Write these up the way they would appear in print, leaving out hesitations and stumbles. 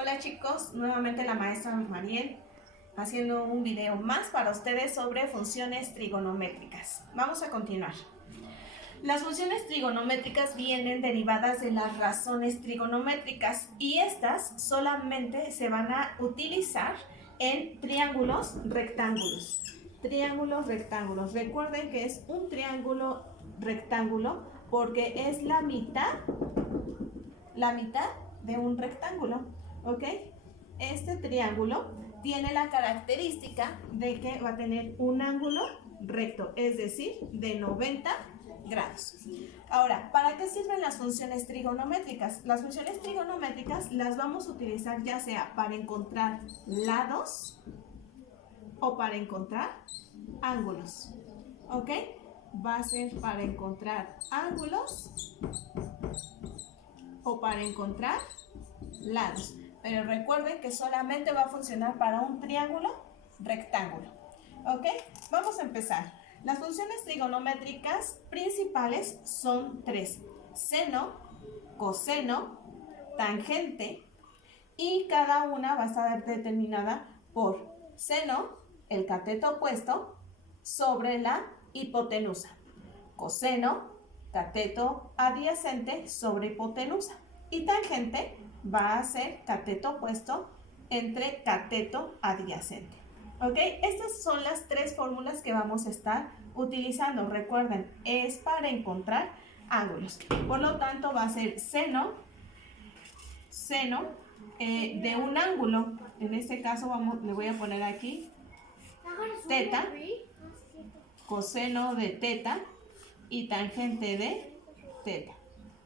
Hola chicos, nuevamente la maestra Mariel haciendo un video más para ustedes sobre funciones trigonométricas. Vamos a continuar. Las funciones trigonométricas vienen derivadas de las razones trigonométricas y estas solamente se van a utilizar en triángulos rectángulos. Triángulos rectángulos. Recuerden que es un triángulo rectángulo porque es la mitad de un rectángulo, ¿ok? Este triángulo tiene la característica de que va a tener un ángulo recto, es decir, de 90 grados. Ahora, ¿para qué sirven las funciones trigonométricas? Las funciones trigonométricas las vamos a utilizar ya sea para encontrar lados o para encontrar ángulos, ¿ok? Va a ser para encontrar ángulos o para encontrar lados. Pero recuerden que solamente va a funcionar para un triángulo rectángulo. ¿Ok? Vamos a empezar. Las funciones trigonométricas principales son tres: seno, coseno, tangente, y cada una va a estar determinada por seno, el cateto opuesto, sobre la hipotenusa. Coseno, cateto adyacente sobre hipotenusa. Y tangente va a ser cateto opuesto entre cateto adyacente. ¿Ok? Estas son las tres fórmulas que vamos a estar utilizando. Recuerden, es para encontrar ángulos. Por lo tanto, va a ser seno de un ángulo. En este caso, le voy a poner aquí teta, coseno de teta y tangente de teta.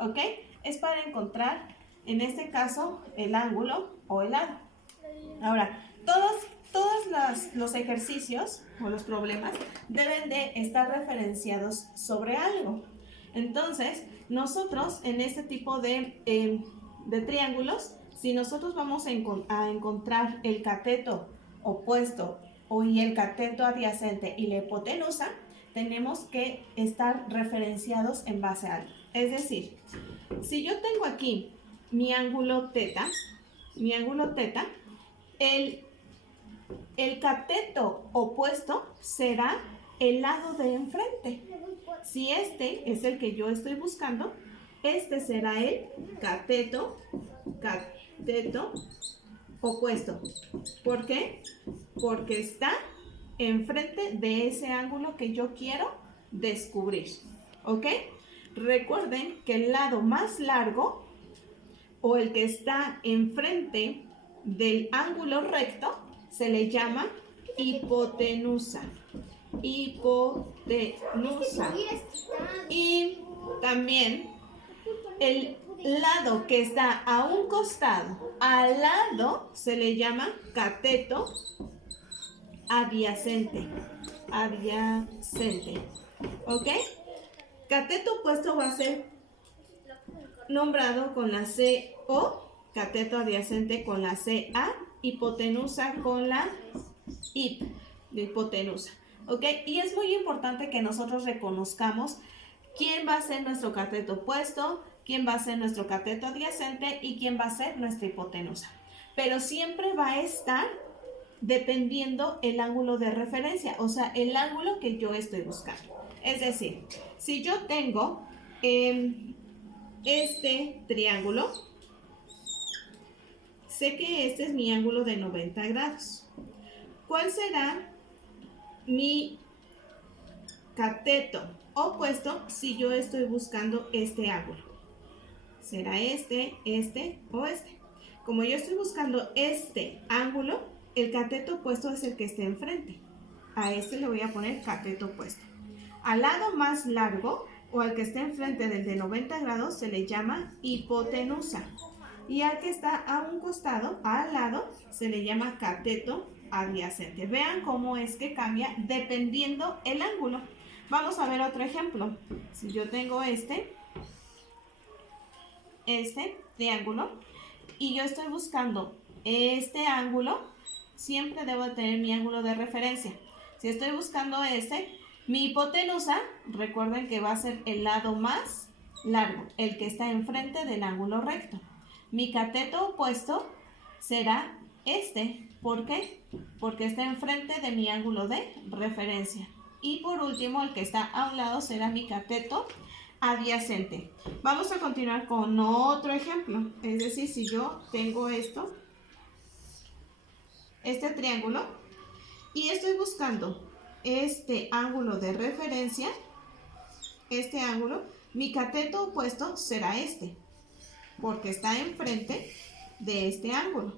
¿Ok? Es para encontrar, en este caso, el ángulo o el lado. Ahora, todos los ejercicios o los problemas deben de estar referenciados sobre algo. Entonces, nosotros en este tipo de triángulos, si nosotros vamos a encontrar el cateto opuesto y el cateto adyacente y la hipotenusa, tenemos que estar referenciados en base a algo. Es decir, si yo tengo aquí mi ángulo teta, el cateto opuesto será el lado de enfrente. Si este es el que yo estoy buscando, este será el cateto opuesto. ¿Por qué? Porque está enfrente de ese ángulo que yo quiero descubrir. ¿Ok? Recuerden que el lado más largo o el que está enfrente del ángulo recto se le llama hipotenusa. Hipotenusa. Y también el lado que está a un costado, al lado, se le llama cateto adyacente. ¿Ok? Cateto opuesto va a ser nombrado con la CO, cateto adyacente con la CA, hipotenusa con la IP de hipotenusa. ¿Ok? Y es muy importante que nosotros reconozcamos quién va a ser nuestro cateto opuesto, quién va a ser nuestro cateto adyacente y quién va a ser nuestra hipotenusa. Pero siempre va a estar dependiendo el ángulo de referencia, o sea, el ángulo que yo estoy buscando. Es decir, si yo tengo este triángulo, sé que este es mi ángulo de 90 grados. ¿Cuál será mi cateto opuesto si yo estoy buscando este ángulo? ¿Será este o este? Como yo estoy buscando este ángulo, el cateto opuesto es el que esté enfrente. A este le voy a poner cateto opuesto. Al lado más largo o al que esté enfrente del de 90 grados se le llama hipotenusa. Y al que está a un costado, al lado, se le llama cateto adyacente. Vean cómo es que cambia dependiendo el ángulo. Vamos a ver otro ejemplo. Si yo tengo este triángulo y yo estoy buscando este ángulo, siempre debo tener mi ángulo de referencia. Si estoy buscando mi hipotenusa, recuerden que va a ser el lado más largo, el que está enfrente del ángulo recto. Mi cateto opuesto será este. ¿Por qué? Porque está enfrente de mi ángulo de referencia. Y por último, el que está a un lado será mi cateto adyacente. Vamos a continuar con otro ejemplo. Es decir, si yo tengo este triángulo, y estoy buscando este ángulo de referencia, este ángulo, mi cateto opuesto será este, porque está enfrente de este ángulo.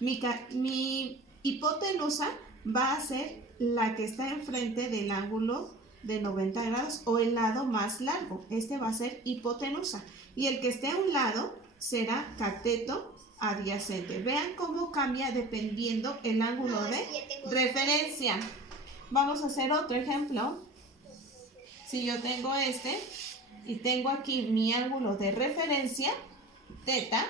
Mi hipotenusa va a ser la que está enfrente del ángulo de 90 grados o el lado más largo. Este va a ser hipotenusa. Y el que esté a un lado será cateto adyacente. Vean cómo cambia dependiendo el ángulo de referencia. Vamos a hacer otro ejemplo. Si yo tengo este y tengo aquí mi ángulo de referencia, teta,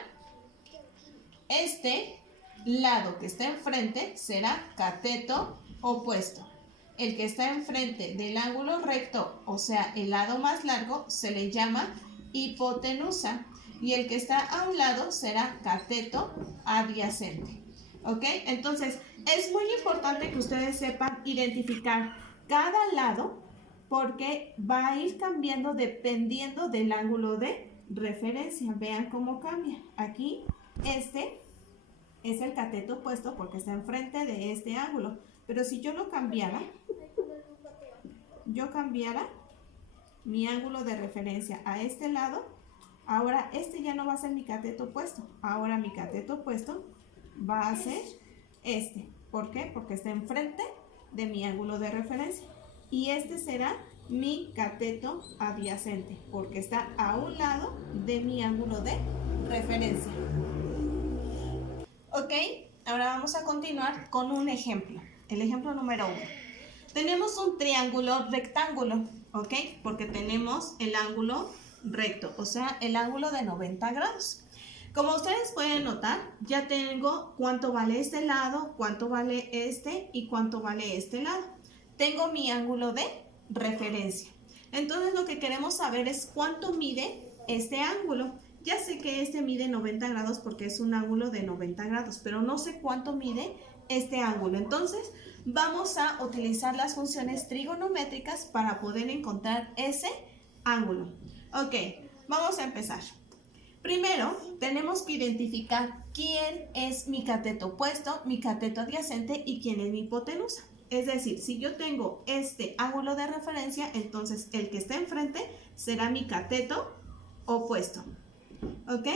este lado que está enfrente será cateto opuesto. El que está enfrente del ángulo recto, o sea, el lado más largo, se le llama hipotenusa. Y el que está a un lado será cateto adyacente. ¿Ok? Entonces, es muy importante que ustedes sepan identificar cada lado porque va a ir cambiando dependiendo del ángulo de referencia. Vean cómo cambia. Aquí, este es el cateto opuesto porque está enfrente de este ángulo. Pero si yo lo cambiara, mi ángulo de referencia a este lado, ahora este ya no va a ser mi cateto opuesto. Ahora mi cateto opuesto va a ser este. ¿Por qué? Porque está enfrente de mi ángulo de referencia. Y este será mi cateto adyacente, porque está a un lado de mi ángulo de referencia. ¿Ok? Ahora vamos a continuar con un ejemplo. El ejemplo número 1. Tenemos un triángulo rectángulo, ¿ok? Porque tenemos el ángulo recto, o sea, el ángulo de 90 grados. Como ustedes pueden notar, ya tengo cuánto vale este lado, cuánto vale este y cuánto vale este lado. Tengo mi ángulo de referencia. Entonces lo que queremos saber es cuánto mide este ángulo. Ya sé que este mide 90 grados porque es un ángulo de 90 grados, pero no sé cuánto mide este ángulo. Entonces vamos a utilizar las funciones trigonométricas para poder encontrar ese ángulo. Ok, vamos a empezar. Primero, tenemos que identificar quién es mi cateto opuesto, mi cateto adyacente y quién es mi hipotenusa. Es decir, si yo tengo este ángulo de referencia, entonces el que está enfrente será mi cateto opuesto. ¿Ok?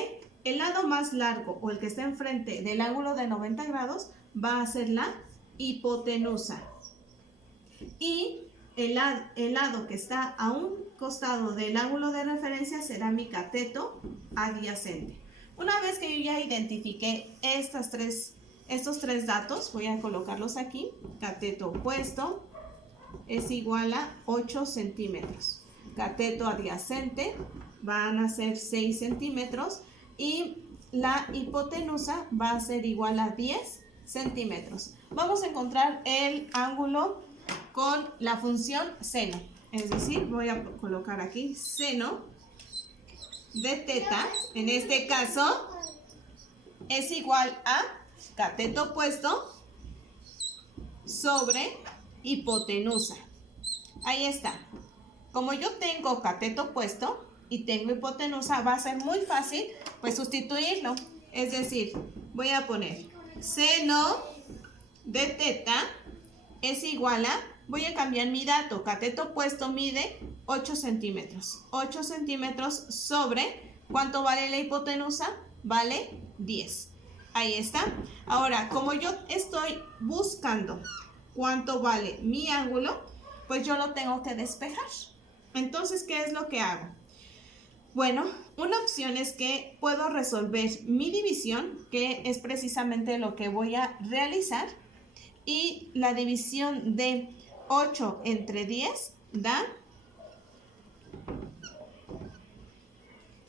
El lado más largo o el que está enfrente del ángulo de 90 grados va a ser la hipotenusa. Y el lado que está a un costado del ángulo de referencia será mi cateto adyacente. Una vez que yo ya identifiqué estos tres datos, voy a colocarlos aquí. Cateto opuesto es igual a 8 centímetros. Cateto adyacente van a ser 6 centímetros y la hipotenusa va a ser igual a 10 centímetros. Vamos a encontrar el ángulo con la función seno. Es decir, voy a colocar aquí seno de teta, en este caso, es igual a cateto opuesto sobre hipotenusa. Ahí está. Como yo tengo cateto opuesto y tengo hipotenusa, va a ser muy fácil pues sustituirlo. Es decir, voy a poner seno de teta es igual a, voy a cambiar mi dato, cateto opuesto mide 8 centímetros. 8 centímetros sobre, ¿cuánto vale la hipotenusa? Vale 10. Ahí está. Ahora, como yo estoy buscando cuánto vale mi ángulo, pues yo lo tengo que despejar. Entonces, ¿qué es lo que hago? Bueno, una opción es que puedo resolver mi división, que es precisamente lo que voy a realizar. Y la división de 8 entre 10 da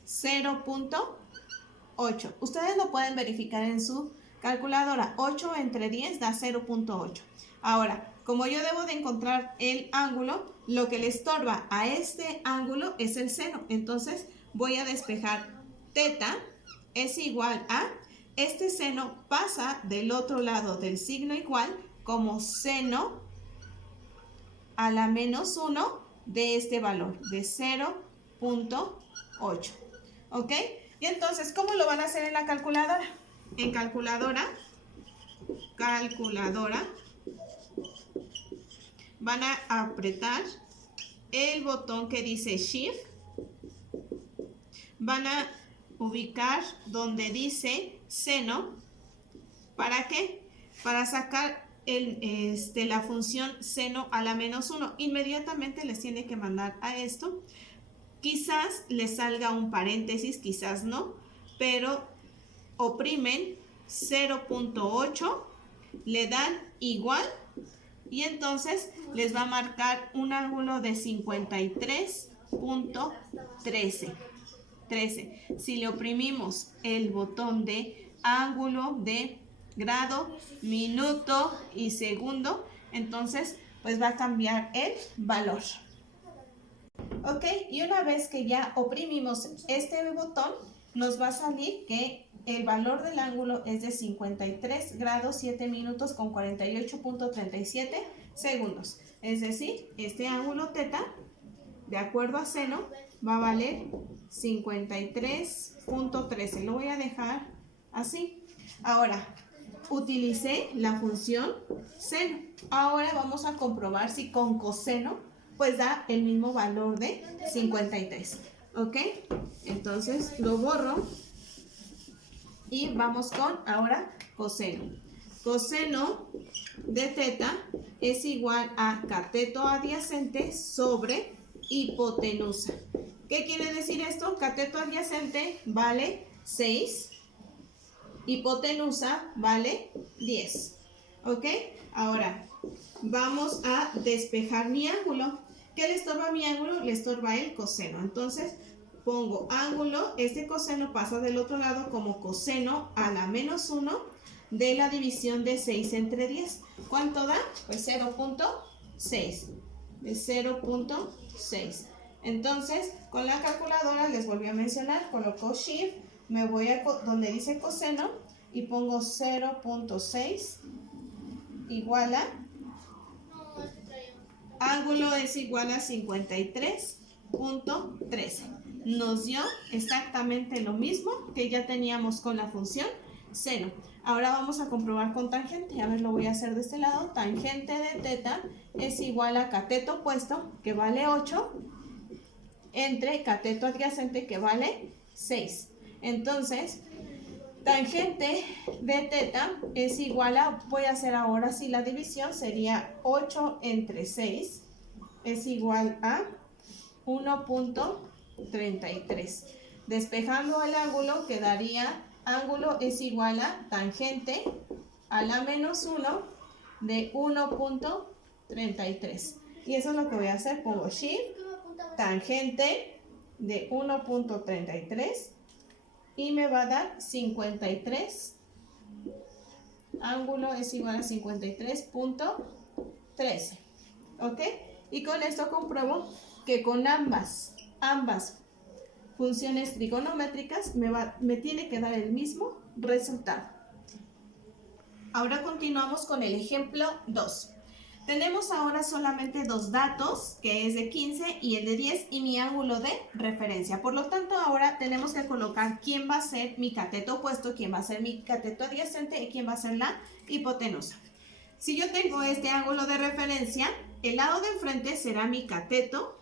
0.8. Ustedes lo pueden verificar en su calculadora. 8 entre 10 da 0.8. Ahora, como yo debo de encontrar el ángulo, lo que le estorba a este ángulo es el seno. Entonces voy a despejar teta es igual a este seno pasa del otro lado del signo igual como seno a la menos 1 de este valor, de 0.8. ¿Ok? Y entonces, ¿cómo lo van a hacer en la calculadora? En calculadora, van a apretar el botón que dice Shift, van a ubicar donde dice seno. ¿Para qué? Para sacar la función seno a la menos 1. Inmediatamente les tiene que mandar a esto. Quizás les salga un paréntesis, quizás no, pero oprimen 0.8, le dan igual y entonces les va a marcar un ángulo de 53.13. Si le oprimimos el botón de ángulo de grado, minuto y segundo, entonces pues va a cambiar el valor. Ok, y una vez que ya oprimimos este botón, nos va a salir que el valor del ángulo es de 53 grados 7 minutos con 48.37 segundos. Es decir, este ángulo teta, de acuerdo a seno, va a valer 53.13. Lo voy a dejar así. Ahora, utilicé la función seno. Ahora vamos a comprobar si con coseno pues da el mismo valor de 53. ¿Ok? Entonces lo borro y vamos con ahora coseno. Coseno de teta es igual a cateto adyacente sobre hipotenusa. ¿Qué quiere decir esto? Cateto adyacente vale 6, hipotenusa vale 10. ¿Ok? Ahora vamos a despejar mi ángulo. ¿Qué le estorba a mi ángulo? Le estorba el coseno. Entonces pongo ángulo, este coseno pasa del otro lado como coseno a la menos 1 de la división de 6 entre 10. ¿Cuánto da? Pues 0.6. De 0.6. Entonces, con la calculadora les volví a mencionar, coloco Shift, me voy a donde dice coseno y pongo 0.6 igual a, ángulo es igual a 53.13. Nos dio exactamente lo mismo que ya teníamos con la función seno. Ahora vamos a comprobar con tangente. A ver, lo voy a hacer de este lado. Tangente de teta es igual a cateto opuesto, que vale 8, entre cateto adyacente, que vale 6. Entonces, tangente de teta es igual a, voy a hacer ahora sí la división, sería 8 entre 6 es igual a 1.33. Despejando el ángulo quedaría, ángulo es igual a tangente a la menos 1 de 1.33. Y eso es lo que voy a hacer, pongo Shift, tangente de 1.33 y me va a dar 53, ángulo es igual a 53.13. ¿Ok? Y con esto compruebo que con ambas funciones trigonométricas me tiene que dar el mismo resultado. Ahora continuamos con el ejemplo 2. Tenemos ahora solamente dos datos, que es de 15 y el de 10, y mi ángulo de referencia. Por lo tanto, ahora tenemos que colocar quién va a ser mi cateto opuesto, quién va a ser mi cateto adyacente y quién va a ser la hipotenusa. Si yo tengo este ángulo de referencia, el lado de enfrente será mi cateto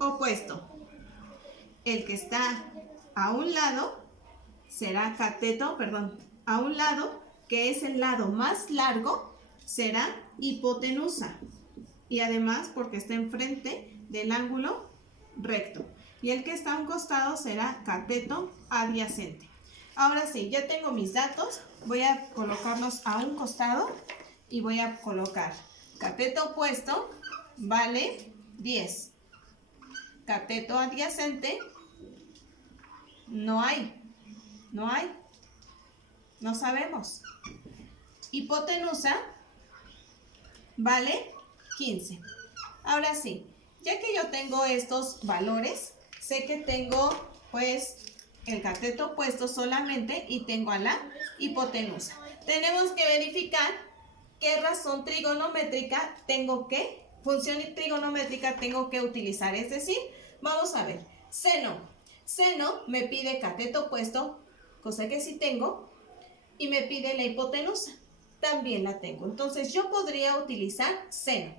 opuesto. El que está a un lado será a un lado, que es el lado más largo, será hipotenusa. Y además porque está enfrente del ángulo recto. Y el que está a un costado será cateto adyacente. Ahora sí, ya tengo mis datos. Voy a colocarlos a un costado y voy a colocar cateto opuesto vale 10. Cateto adyacente no sabemos. Hipotenusa vale 15. Ahora sí, ya que yo tengo estos valores, sé que tengo pues el cateto opuesto solamente y tengo a la hipotenusa. Tenemos que verificar qué razón trigonométrica función trigonométrica tengo que utilizar. Es decir, vamos a ver, seno. Seno me pide cateto opuesto, cosa que sí tengo, y me pide la hipotenusa. También la tengo. Entonces yo podría utilizar seno.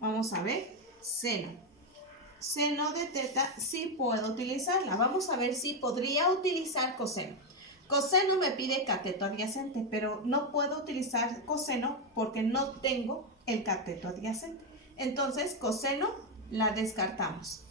Vamos a ver, seno. Seno de teta sí puedo utilizarla. Vamos a ver si podría utilizar coseno. Coseno me pide cateto adyacente, pero no puedo utilizar coseno porque no tengo el cateto adyacente. Entonces coseno la descartamos.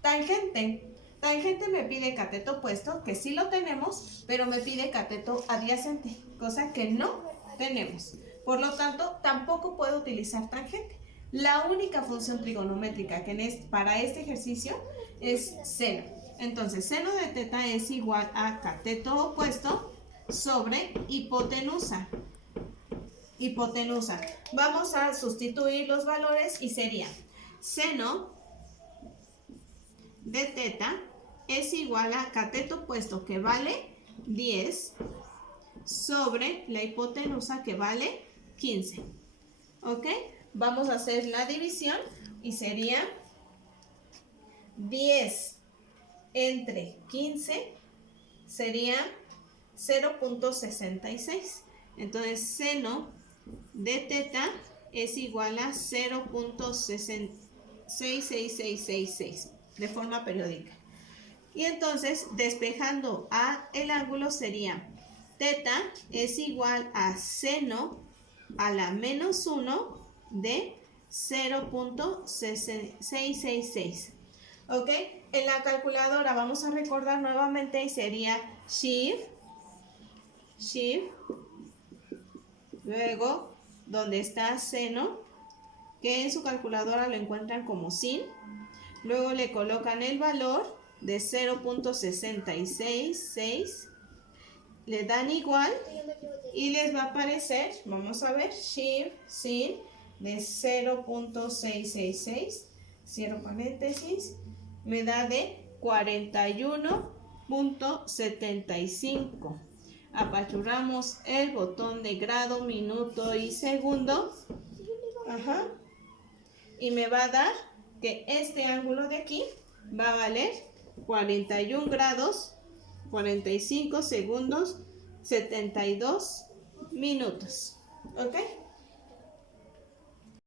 Tangente. Tangente me pide cateto opuesto, que sí lo tenemos, pero me pide cateto adyacente, cosa que no tenemos. Por lo tanto, tampoco puedo utilizar tangente. La única función trigonométrica que para este ejercicio es seno. Entonces, seno de teta es igual a cateto opuesto sobre hipotenusa. Hipotenusa. Vamos a sustituir los valores y sería seno de teta es igual a cateto opuesto, que vale 10, sobre la hipotenusa, que vale 15. ¿Ok? Vamos a hacer la división y sería 10 entre 15 sería 0.66. Entonces, seno de teta es igual a 0.66666 de forma periódica. Y entonces, despejando a el ángulo sería teta es igual a seno a la menos 1 de 0.666. ¿Ok? En la calculadora vamos a recordar nuevamente y sería shift, luego donde está seno, que en su calculadora lo encuentran como sin, luego le colocan el valor de 0.666, le dan igual y les va a aparecer, vamos a ver, shift sin de 0.666, cierro paréntesis, me da de 41.75. Apachurramos el botón de grado, minuto y segundo. Ajá. Y me va a dar que este ángulo de aquí va a valer 41 grados, 45 segundos, 72 minutos. ¿Ok?